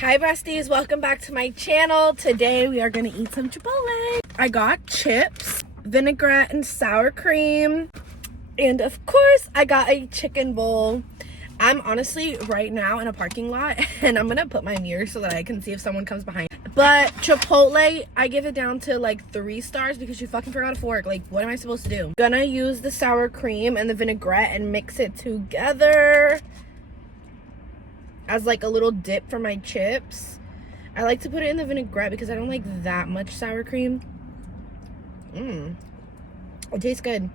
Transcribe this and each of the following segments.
Hi besties, welcome back to my channel. Today we are gonna eat some Chipotle. I got chips, vinaigrette and sour cream, and of course I got a chicken bowl. I'm honestly right now in a parking lot and I'm gonna put my mirror so that I can see if someone comes behind. But Chipotle, I give it down to like 3 stars because you fucking forgot a fork. Like, what am I supposed to do? Gonna use the sour cream and the vinaigrette and mix it together as like a little dip for my chips. I like to put it in the vinaigrette because I don't like that much sour cream. It tastes good.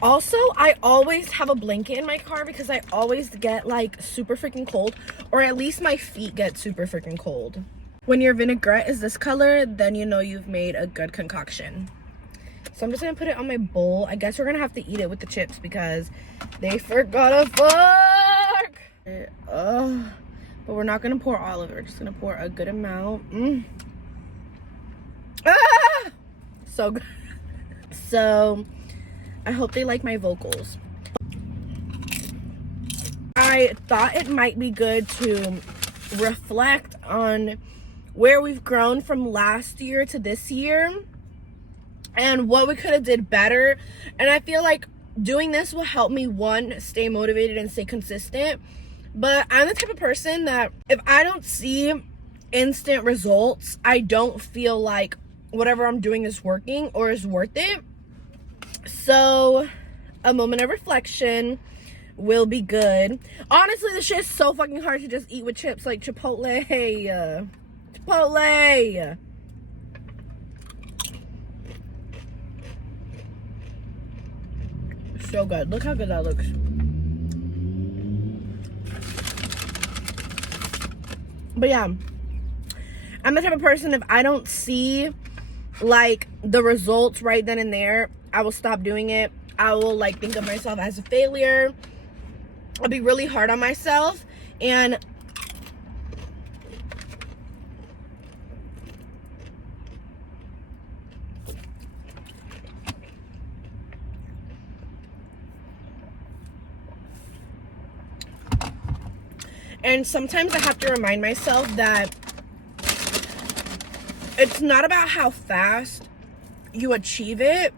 Also, I always have a blanket in my car because I always get like super freaking cold, or at least my feet get super freaking cold. When your vinaigrette is this color, then you know you've made a good concoction. So I'm just gonna put it on my bowl. I guess we're gonna have to eat it with the chips because they forgot a fork. But we're not gonna pour all of it. We're just gonna pour a good amount. So good. So I hope they like my vocals. I thought it might be good to reflect on where we've grown from last year to this year and what we could have did better. And I feel like doing this will help me, one, stay motivated and stay consistent. But I'm the type of person that if I don't see instant results, I don't feel like whatever I'm doing is working or is worth it. So a moment of reflection will be good. Honestly, this shit is so fucking hard to just eat with chips, like Chipotle. Chipotle. So good. Look how good that looks. But yeah, I'm the type of person, if I don't see like the results right then and there, I will stop doing it. I will like think of myself as a failure. I'll be really hard on myself. And sometimes I have to remind myself that it's not about how fast you achieve it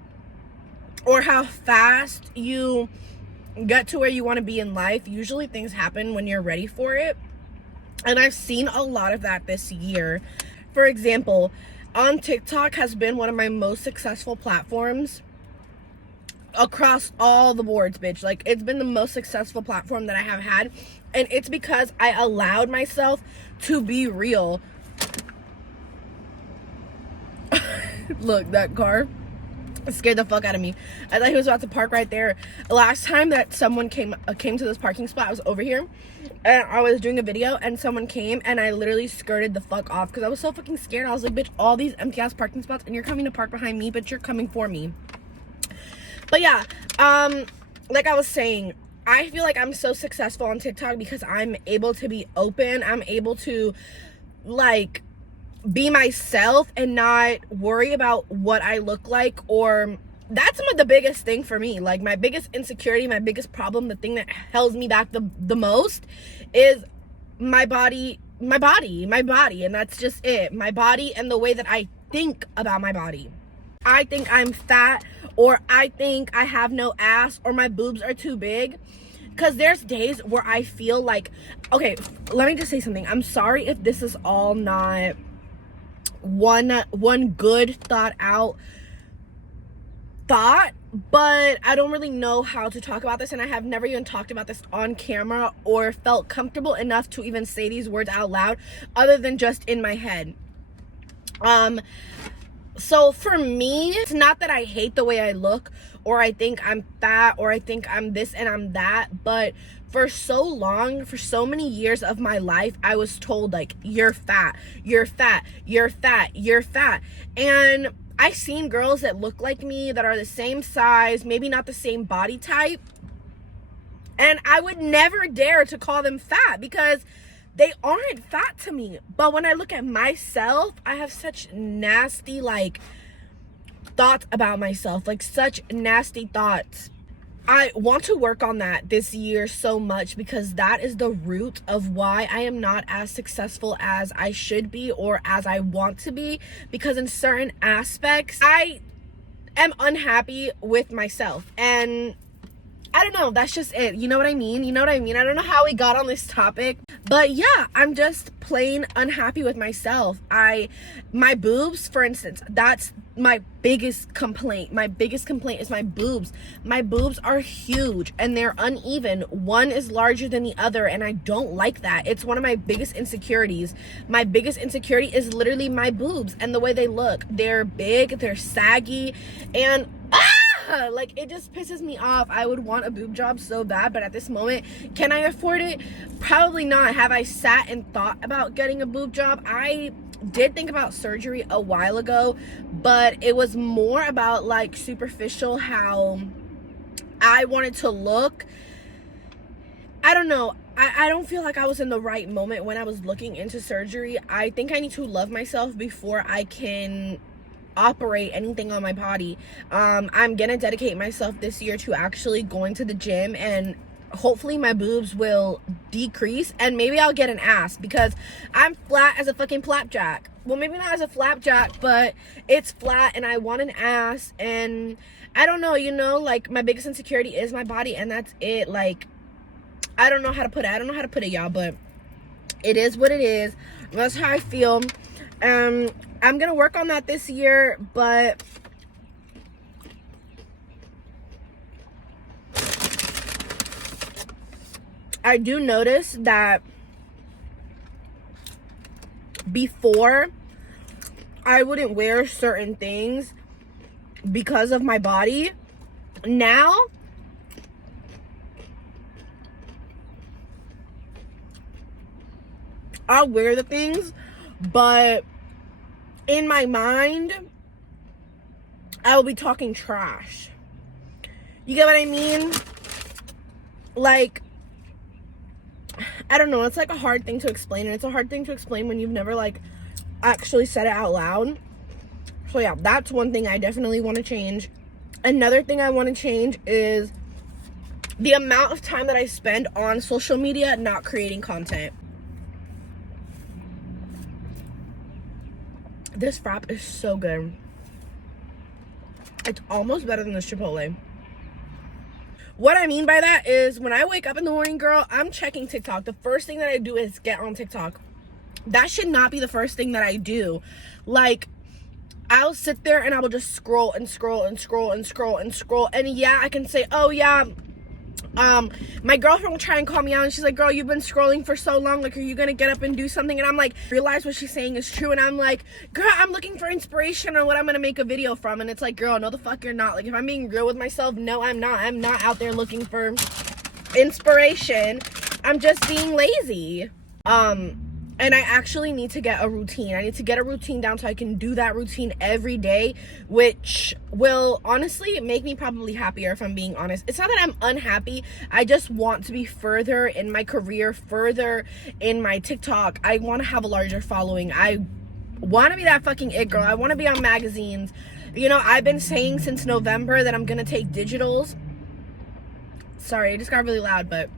or how fast you get to where you want to be in life. Usually things happen when you're ready for it. And I've seen a lot of that this year. For example, on TikTok has been one of my most successful platforms across all the boards, bitch. Like, it's been the most successful platform that I have had. And it's because I allowed myself to be real. Look, that car scared the fuck out of me. I thought he was about to park right there. Last time that someone came to this parking spot, I was over here and I was doing a video and someone came and I literally skirted the fuck off because I was so fucking scared. I was like, bitch, all these empty ass parking spots and you're coming to park behind me, but you're coming for me. But yeah, like I was saying, I feel like I'm so successful on TikTok because I'm able to be open. I'm able to like be myself and not worry about what I look like, or that's the biggest thing for me. Like, my biggest insecurity, my biggest problem, the thing that holds me back the most is my body, and that's just it. My body and the way that I think about my body. I think I'm fat, or I think I have no ass, or my boobs are too big. Because there's days where I feel like, okay, let me just say something. I'm sorry if this is all not one good thought out thought, but I don't really know how to talk about this, and I have never even talked about this on camera or felt comfortable enough to even say these words out loud other than just in my head. So for me, it's not that I hate the way I look, or I think I'm fat, or I think I'm this and I'm that, but for so long, for so many years of my life, I was told, like, you're fat, you're fat, you're fat, you're fat. And I've seen girls that look like me, that are the same size, maybe not the same body type, and I would never dare to call them fat because they aren't fat to me. But when I look at myself, I have such nasty, like, thoughts about myself, like, such nasty thoughts. I want to work on that this year so much, because that is the root of why I am not as successful as I should be or as I want to be, because in certain aspects I am unhappy with myself, and I don't know, that's just it. You know what I mean? I don't know how we got on this topic, but yeah, I'm just plain unhappy with myself. My boobs, for instance, that's my biggest complaint. My biggest complaint is my boobs. My boobs are huge and they're uneven. One is larger than the other, and I don't like that. It's one of my biggest insecurities. My biggest insecurity is literally my boobs and the way they look. They're big, they're saggy, and like, it just pisses me off. I would want a boob job so bad, but at this moment, can I afford it? Probably not. Have I sat and thought about getting a boob job? I did think about surgery a while ago, but it was more about like superficial, how I wanted to look. I don't know. I don't feel like I was in the right moment when I was looking into surgery. I think I need to love myself before I can operate anything on my body. I'm gonna dedicate myself this year to actually going to the gym, and hopefully my boobs will decrease, and maybe I'll get an ass, because I'm flat as a fucking flapjack. Well, maybe not as a flapjack, but it's flat and I want an ass. And I don't know, like, my biggest insecurity is my body, and that's it. Like, I don't know how to put it, y'all, but it is what it is. That's how I feel. I'm gonna work on that this year, but I do notice that before I wouldn't wear certain things because of my body. Now I'll wear the things, but in my mind, I will be talking trash. You get what I mean? Like, I don't know. It's like a hard thing to explain, and it's a hard thing to explain when you've never like actually said it out loud. So yeah, that's one thing I definitely want to change. Another thing I want to change is the amount of time that I spend on social media not creating content. This frap is so good. It's almost better than this Chipotle. What I mean by that is, when I wake up in the morning, girl, I'm checking TikTok. The first thing that I do is get on TikTok. That should not be the first thing that I do. Like, I'll sit there and I will just scroll and scroll and scroll and scroll and scroll. And yeah, I can say, oh yeah, my girlfriend will try and call me out, and she's like, girl, you've been scrolling for so long, like, are you gonna get up and do something? And I'm like, realize what she's saying is true, and I'm like, girl, I'm looking for inspiration on what I'm gonna make a video from. And it's like, girl, no the fuck you're not. Like, if I'm being real with myself, no, I'm not out there looking for inspiration. I'm just being lazy. And I actually need to get a routine. I need to get a routine down so I can do that routine every day, which will honestly make me probably happier, if I'm being honest. It's not that I'm unhappy. I just want to be further in my career, further in my TikTok. I want to have a larger following. I want to be that fucking it girl. I want to be on magazines. I've been saying since November that I'm going to take digitals. Sorry, it just got really loud, but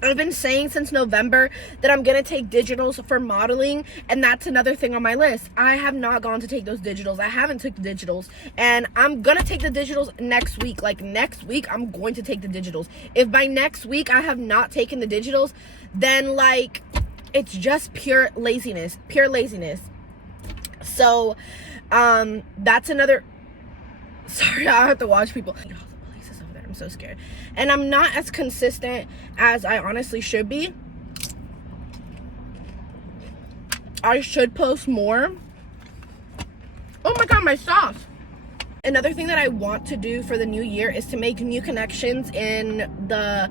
I've been saying since November that I'm going to take digitals for modeling, and that's another thing on my list. I have not gone to take those digitals. I haven't took the digitals, and I'm going to take the digitals next week. Like, next week, I'm going to take the digitals. If by next week I have not taken the digitals, then, like, it's just pure laziness. So, that's another... Sorry, I have to watch people... I'm so scared. And I'm not as consistent as I honestly should be. I should post more. Oh my god, my sauce. Another thing that I want to do for the new year is to make new connections in the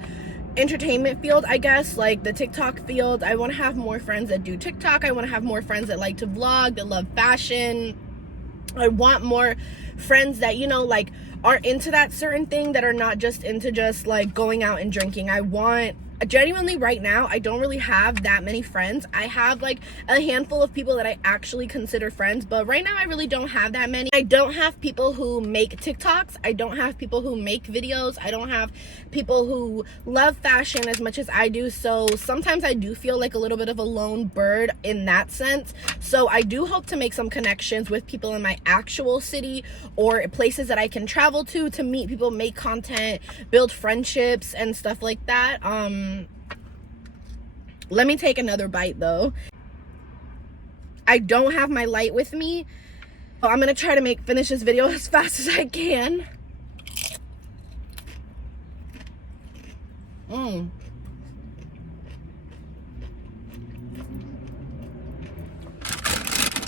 entertainment field, I guess, like the TikTok field. I want to have more friends that do TikTok. I want to have more friends that like to vlog, that love fashion. I want more friends that, like, are into that certain thing, that are not just into just like going out and drinking. I want genuinely right now I don't really have that many friends. I have like a handful of people that I actually consider friends, but right now I really don't have that many. I don't have people who make TikToks. I don't have people who make videos. I don't have people who love fashion as much as I do. So sometimes I do feel like a little bit of a lone bird in that sense. So I do hope to make some connections with people in my actual city or places that I can travel to meet people, make content, build friendships and stuff like that. Let me take another bite though. I don't have my light with me, so I'm gonna try to finish this video as fast as I can.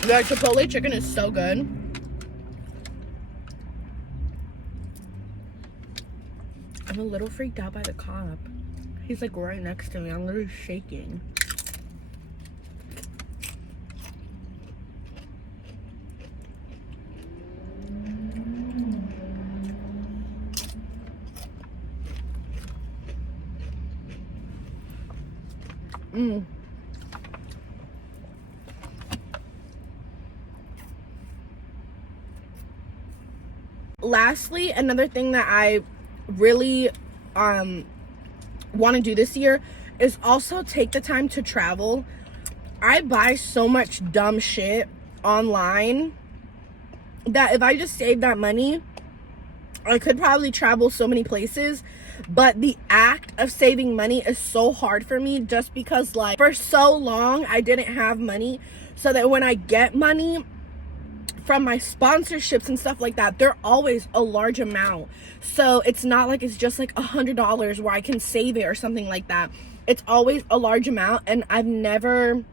The Chipotle chicken is so good. I'm a little freaked out by the cop. He's like right next to me. I'm literally shaking. Lastly, another thing that I really want to do this year is also take the time to travel. I buy so much dumb shit online that if I just save that money, I could probably travel so many places. But the act of saving money is so hard for me just because like for so long I didn't have money, so that when I get money from my sponsorships and stuff like that, they're always a large amount. So it's not like it's just like $100 where I can save it or something like that. It's always a large amount, and I've never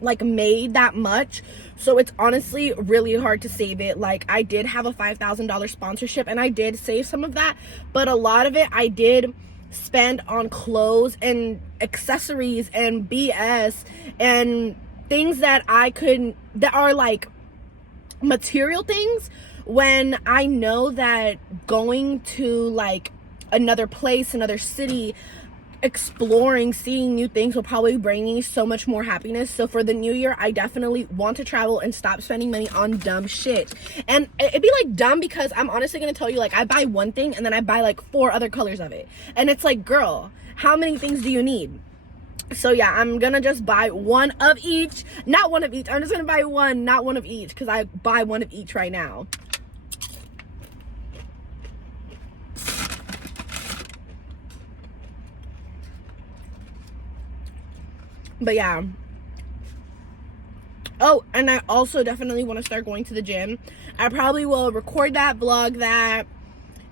like made that much, so it's honestly really hard to save it. Like I did have a $5,000 sponsorship and I did save some of that, but a lot of it I did spend on clothes and accessories and BS and things that that are like material things, when I know that going to like another place, another city, exploring, seeing new things will probably bring me so much more happiness. So for the new year, I definitely want to travel and stop spending money on dumb shit. And it'd be like dumb because I'm honestly gonna tell you, like I buy one thing and then I buy like 4 other colors of it, and it's like, girl, how many things do you need? So yeah, I'm gonna just buy one of each. Not one of each, I'm just gonna buy one, not one of each, because I buy one of each right now. But yeah. Oh, and I also definitely want to start going to the gym. I probably will record that, vlog that.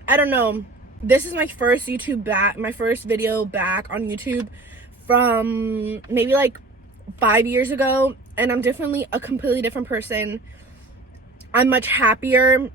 I don't know. This is my first my first video back on YouTube from maybe like 5 years ago, and I'm definitely a completely different person. I'm much happier.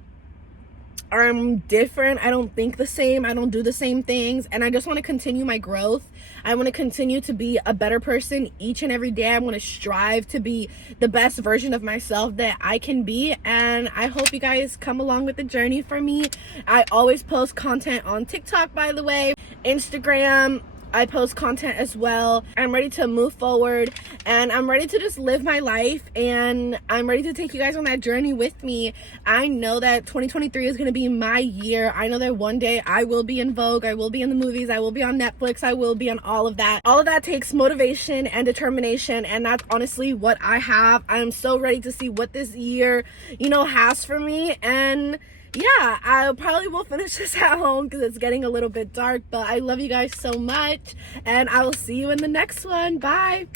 I'm different. I don't think the same. I don't do the same things, and I just want to continue my growth. I want to continue to be a better person each and every day. I want to strive to be the best version of myself that I can be, and I hope you guys come along with the journey for me. I always post content on TikTok, by the way, Instagram. I post content as well. I'm ready to move forward, and I'm ready to just live my life, and I'm ready to take you guys on that journey with me. I know that 2023 is going to be my year. I know that one day I will be in Vogue, I will be in the movies, I will be on Netflix, I will be on all of that. All of that takes motivation and determination, and that's honestly what I have. I'm so ready to see what this year, has for me. And yeah, I probably will finish this at home because it's getting a little bit dark, but I love you guys so much, and I will see you in the next one. Bye.